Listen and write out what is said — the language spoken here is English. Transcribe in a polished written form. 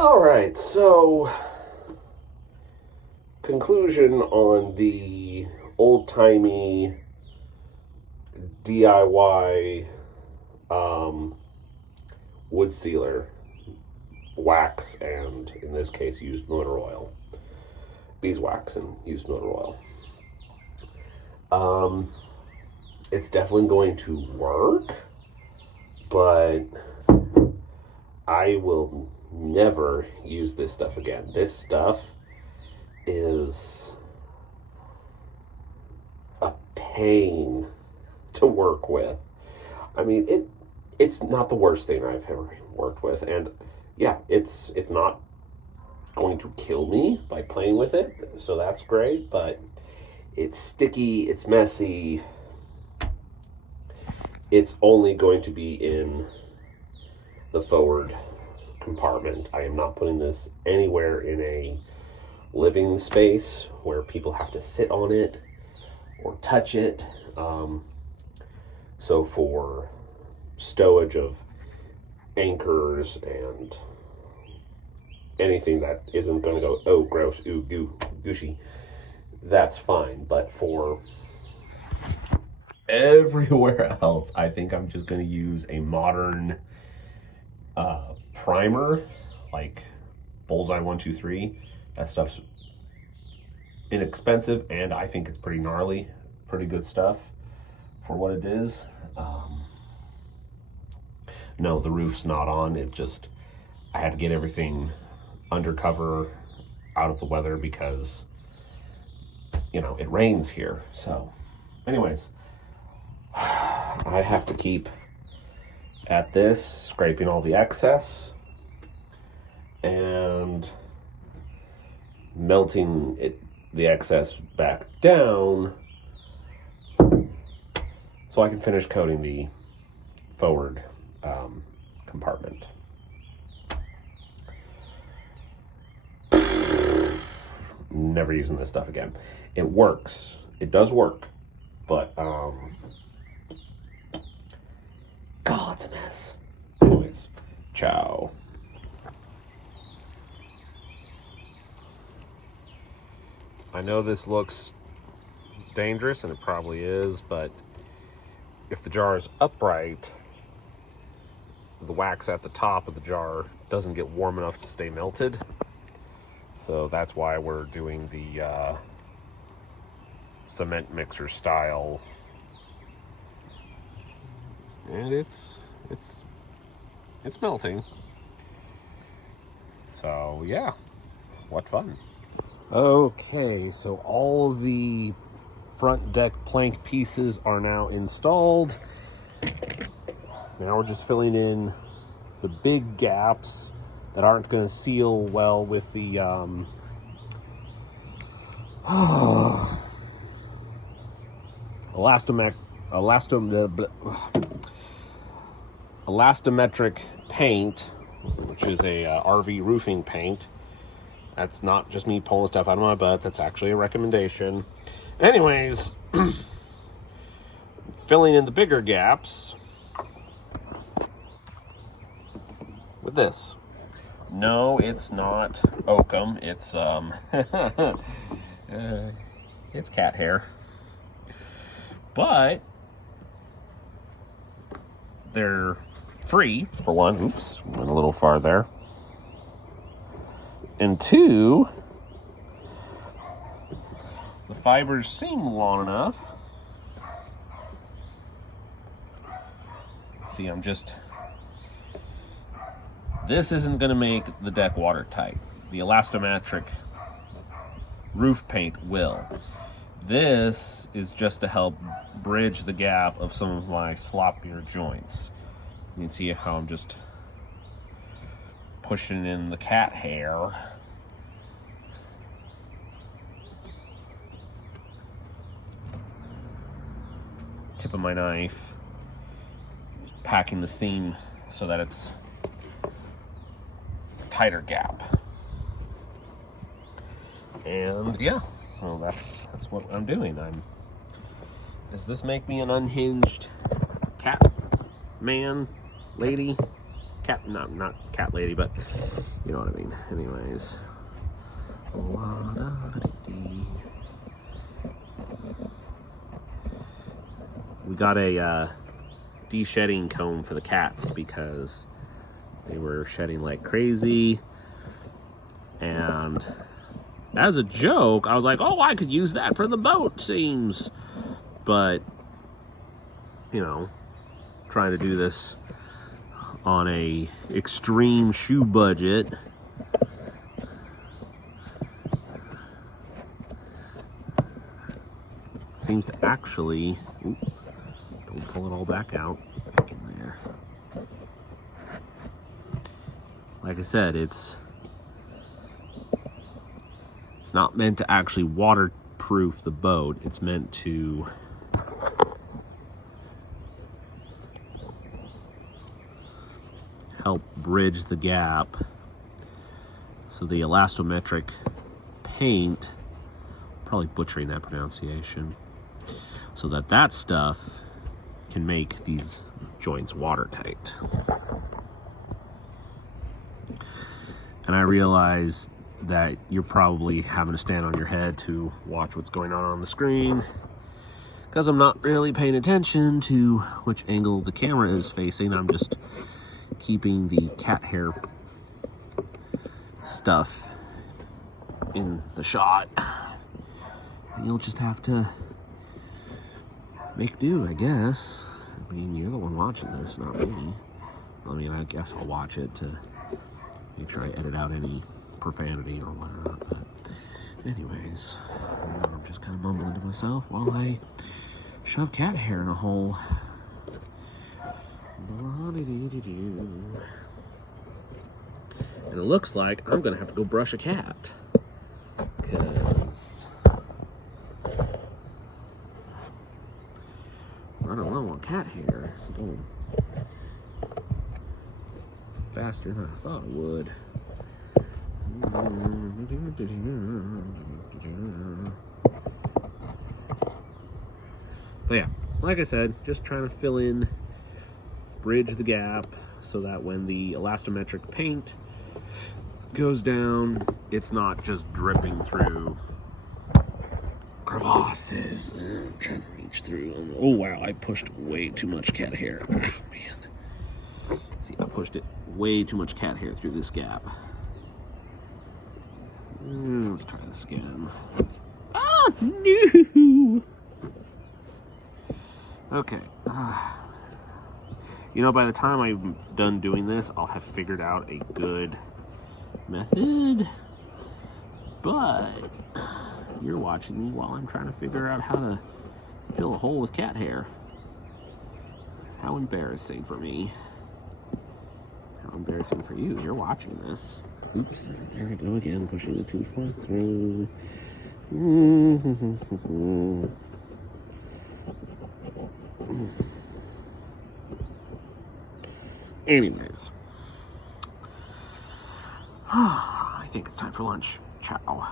All right, so conclusion on the old-timey DIY wood sealer, wax, and in this case used motor oil, beeswax and used motor oil. It's definitely going to work, but I will never use this stuff again. This stuff is a pain to work with. I mean, it's not the worst thing I've ever worked with, and yeah, it's not going to kill me by playing with it, so that's great, but it's sticky, it's messy. It's only going to be in the forward compartment. I am not putting this anywhere in a living space where people have to sit on it or touch it. So for stowage of anchors and anything that isn't going to go, oh, gross, ooh, gushy, that's fine. But for everywhere else, I think I'm just going to use a modern primer, like Bullseye 123. That stuff's inexpensive, and I think it's pretty gnarly, pretty good stuff for what it is. No, the roof's not on. It just, I had to get everything undercover out of the weather because, you know, it rains here. So anyways, I have to keep at this, scraping all the excess and melting the excess back down so I can finish coating the forward compartment. Never using this stuff again. It works. It does work, but God, it's a mess. Anyways, ciao. I know this looks dangerous, and it probably is, but if the jar is upright, the wax at the top of the jar doesn't get warm enough to stay melted. So that's why we're doing the cement mixer style. And it's melting. So yeah, what fun. Okay, so all of the front deck plank pieces are now installed. Now we're just filling in the big gaps that aren't going to seal well with the elastometric paint, which is a RV roofing paint. That's not just me pulling stuff out of my butt. That's actually a recommendation. Anyways, filling in the bigger gaps with this. No, it's not oakum. It's it's cat hair. But they're free, for one. Oops, went a little far there. And two, the fibers seem long enough. See, this isn't going to make the deck watertight. The elastometric roof paint will. This is just to help bridge the gap of some of my sloppier joints. You can see how I'm just pushing in the cat hair. Tip of my knife. Just packing the seam so that it's a tighter gap. And yeah, so that's what I'm doing. Does this make me an unhinged cat man, lady, cat, not cat lady, but you know what I mean. Anyways. We got a de-shedding comb for the cats because they were shedding like crazy. And as a joke, I was like, oh, I could use that for the boat seams. But, you know, trying to do this on a extreme shoe budget. Seems to actually, don't pull it all back out, back in there. Like I said, it's not meant to actually waterproof the boat. It's meant to help bridge the gap so the elastometric paint, probably butchering that pronunciation, so that stuff can make these joints watertight. And I realize that you're probably having to stand on your head to watch what's going on the screen, because I'm not really paying attention to which angle the camera is facing. I'm just keeping the cat hair stuff in the shot. You'll just have to make do, I guess. I mean, you're the one watching this, not me. I mean, I guess I'll watch it to make sure I edit out any profanity or whatnot. But anyways, I'm just kind of mumbling to myself while I shove cat hair in a hole. And it looks like I'm gonna have to go brush a cat, because running low on cat hair. It's going faster than I thought it would. But yeah, like I said, just trying to fill in, bridge the gap so that when the elastometric paint goes down, it's not just dripping through crevasses. I'm trying to reach through. Oh wow, I pushed way too much cat hair. Oh, man. See, I pushed it way too much cat hair through this gap. Let's try this again. Ah, no! Okay. You know, by the time I'm done doing this, I'll have figured out a good method. But you're watching me while I'm trying to figure out how to fill a hole with cat hair. How embarrassing for me. How embarrassing for you. You're watching this. Oops, there I go again, pushing it too far through. Anyways, I think it's time for lunch. Ciao.